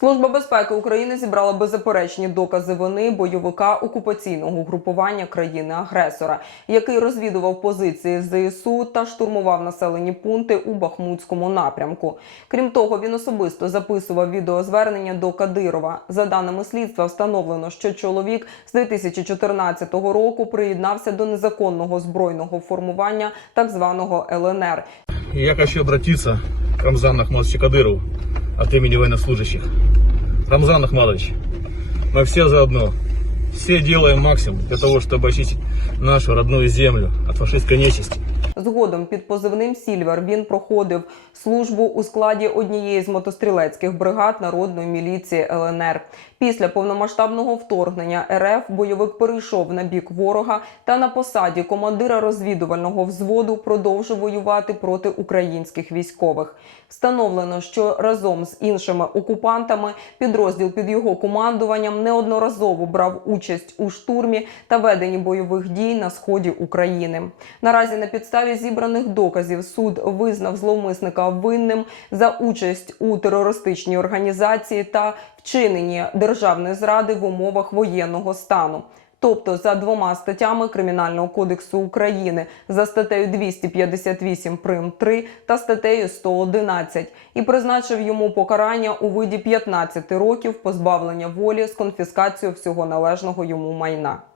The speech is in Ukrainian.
Служба безпеки України зібрала беззаперечні докази вини бойовика окупаційного групування країни-агресора, який розвідував позиції ЗСУ та штурмував населені пункти у Бахмутському напрямку. Крім того, він особисто записував відеозвернення до Кадирова. За даними слідства, встановлено, що чоловік з 2014 року приєднався до незаконного збройного формування так званого ЛНР, И я хочу обратиться к Рамзану Ахмадовичу Кадырову от имени военнослужащих. Рамзан Ахмадович, мы все заодно. Все делаем максимум для того, чтобы очистить нашу родную землю от фашистской нечисти. Згодом під позивним Сільвер він проходив службу у складі однієї з мотострілецьких бригад народної міліції ЛНР. Після повномасштабного вторгнення РФ бойовик перейшов на бік ворога та на посаді командира розвідувального взводу продовжив воювати проти українських військових. Встановлено, що разом з іншими окупантами підрозділ під його командуванням неодноразово брав участь у штурмі та веденні бойових дій на сході України. Наразі на підставі зібраних доказів суд визнав зловмисника винним за участь у терористичній організації та вчиненні державної зради в умовах воєнного стану. Тобто за двома статтями Кримінального кодексу України за статтею 258 прим 3 та статтею 111 і призначив йому покарання у виді 15 років позбавлення волі з конфіскацією всього належного йому майна.